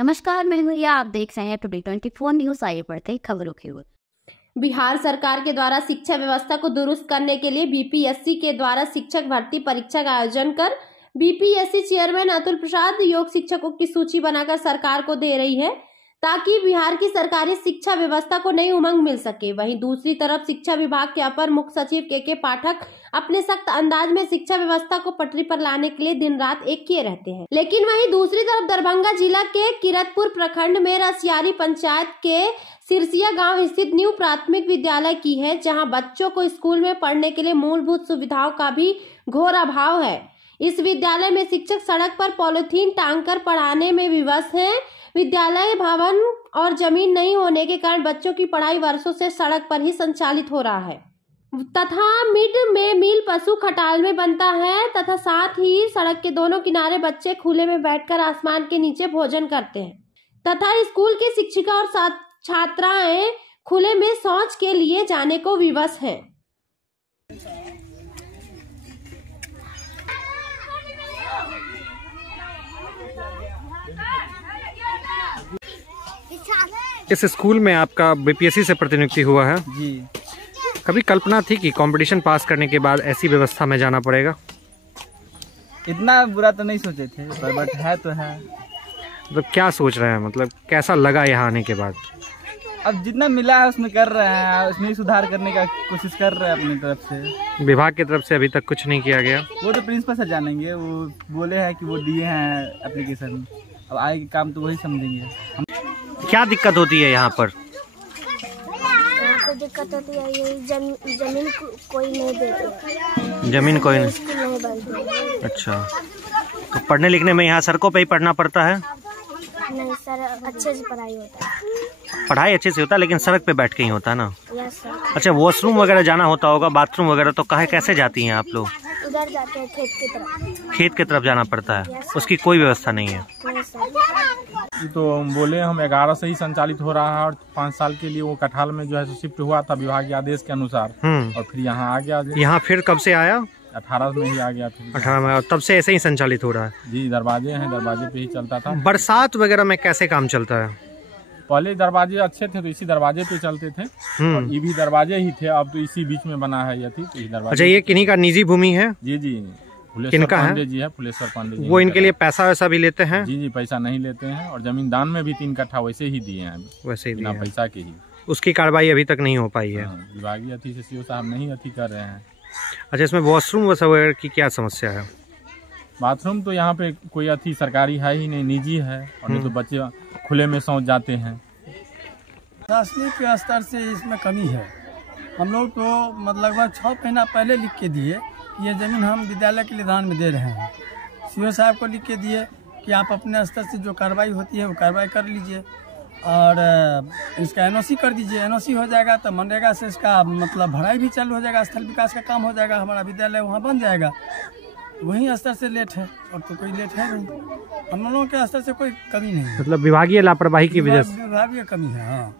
नमस्कार, मैं हूँ रिया। आप देख रहे हैं टुडे 24 न्यूज। आइए बढ़ते खबरों की ओर। बिहार सरकार के द्वारा शिक्षा व्यवस्था को दुरुस्त करने के लिए बीपीएससी के द्वारा शिक्षक भर्ती परीक्षा का आयोजन कर बीपीएससी चेयरमैन अतुल प्रसाद योग शिक्षकों की सूची बनाकर सरकार को दे रही है, ताकि बिहार की सरकारी शिक्षा व्यवस्था को नई उमंग मिल सके। वहीं दूसरी तरफ शिक्षा विभाग के अपर मुख्य सचिव के पाठक अपने सख्त अंदाज में शिक्षा व्यवस्था को पटरी पर लाने के लिए दिन रात एक किए रहते हैं। लेकिन वहीं दूसरी तरफ दरभंगा जिला के किरतपुर प्रखंड में रसियारी पंचायत के सिरसिया गांव स्थित न्यू प्राथमिक विद्यालय की है, जहां बच्चों को स्कूल में पढ़ने के लिए मूलभूत सुविधाओं का भी घोर अभाव है। इस विद्यालय में शिक्षक सड़क पर पॉलिथीन टांगकर पढ़ाने में विवश हैं। विद्यालय भवन और जमीन नहीं होने के कारण बच्चों की पढ़ाई वर्षों से सड़क पर ही संचालित हो रहा है तथा मिड में मील पशु खटाल में बनता है तथा साथ ही सड़क के दोनों किनारे बच्चे खुले में बैठकर आसमान के नीचे भोजन करते हैं तथा स्कूल की शिक्षिका और छात्राएं खुले में शौच के लिए जाने को विवश हैं। इस स्कूल में आपका बीपीएससी से प्रतिनियुक्ति हुआ है जी। कभी कल्पना थी कि कंपटीशन पास करने के बाद ऐसी व्यवस्था में जाना पड़ेगा? इतना बुरा तो नहीं सोचे थे, पर बट है तो है। मतलब क्या सोच रहे हैं, मतलब कैसा लगा यहाँ आने के बाद? अब जितना मिला है उसमें कर रहे हैं, उसमें सुधार करने का कोशिश कर रहे हैं अपनी तरफ से। विभाग की तरफ से अभी तक कुछ नहीं किया गया? वो तो प्रिंसिपल से जानेंगे, वो बोले हैं कि वो दिए हैं एप्लीकेशन, अब आगे काम तो वही समझेंगे। क्या दिक्कत होती है यहाँ पर? यहाँ पर दिक्कत होती है, ये जमीन कोई नहीं देते। जमीन कोई नहीं? स्कूल नहीं बनती। अच्छा, तो पढ़ने लिखने में यहाँ सड़कों पे ही पढ़ना पड़ता है? नहीं सर, अच्छे से पढ़ाई होता है। पढ़ाई अच्छे से होता है, लेकिन सड़क पे बैठ के ही होता है ना? Yes sir. अच्छा, वॉशरूम वगैरह जाना होता होगा, बाथरूम वगैरह, तो कहाँ कैसे जाती हैं आप लोग? उधर जाते हैं खेत की तरफ। खेत की तरफ जाना पड़ता है, उसकी कोई व्यवस्था नहीं है? नहीं सर। तो बोले हम 11 से ही संचालित हो रहा है और 5 साल के लिए वो कठाल में जो है शिफ्ट हुआ था विभाग के आदेश के अनुसार, और फिर यहाँ आ गया। यहाँ फिर कब से आया? 18 में ही आ गया फिर। 18 में, और तब से ऐसे ही संचालित हो रहा है? जी, दरवाजे हैं, दरवाजे पे ही चलता था। बरसात वगैरह में कैसे काम चलता है? पहले दरवाजे अच्छे थे तो इसी दरवाजे पे चलते थे, और ये भी दरवाजे ही थे, अब तो इसी बीच में बना है ये थी तो दरवाजे। अच्छा, ये किन्हीं का निजी भूमि है? जी जी, किनका है? पांडे जी है, फुलेश्वर पांडे जी। वो इनके लिए पैसा वैसा भी लेते हैं? जी जी, पैसा नहीं लेते हैं, और जमीन दान में भी 3 कट्ठा वैसे ही दिए हैं, वैसे ही बिना पैसा के ही। उसकी कार्रवाई अभी तक नहीं हो पाई है? विभागीय अति से सीओ साहब नहीं अति कर रहे हैं। अच्छा, इसमें वॉशरूम वगैरह की क्या समस्या है? बाथरूम तो यहाँ पे कोई अति सरकारी है ही नहीं, निजी है, और नहीं तो बच्चे खुले में शौच जाते हैं। प्रशासनिक के स्तर से इसमें कमी है। हम लोग तो मतलब 6 महीना पहले लिख के दिए कि ये ज़मीन हम विद्यालय के लिए दान में दे रहे हैं। सीओ साहब को लिख के दिए कि आप अपने स्तर से जो कार्रवाई होती है वो कार्रवाई कर लीजिए और इसका एनओसी कर दीजिए। एनओसी हो जाएगा तो मनरेगा से इसका मतलब भराई भी चालू हो जाएगा, स्थल विकास का काम हो जाएगा, हमारा विद्यालय वहाँ बन जाएगा। वहीं स्तर से लेट है, और तो कोई लेट है नहीं। हम लोगों के स्तर से कोई कमी नहीं है। मतलब विभागीय लापरवाही की वजह से? विभागीय कमी है, हाँ।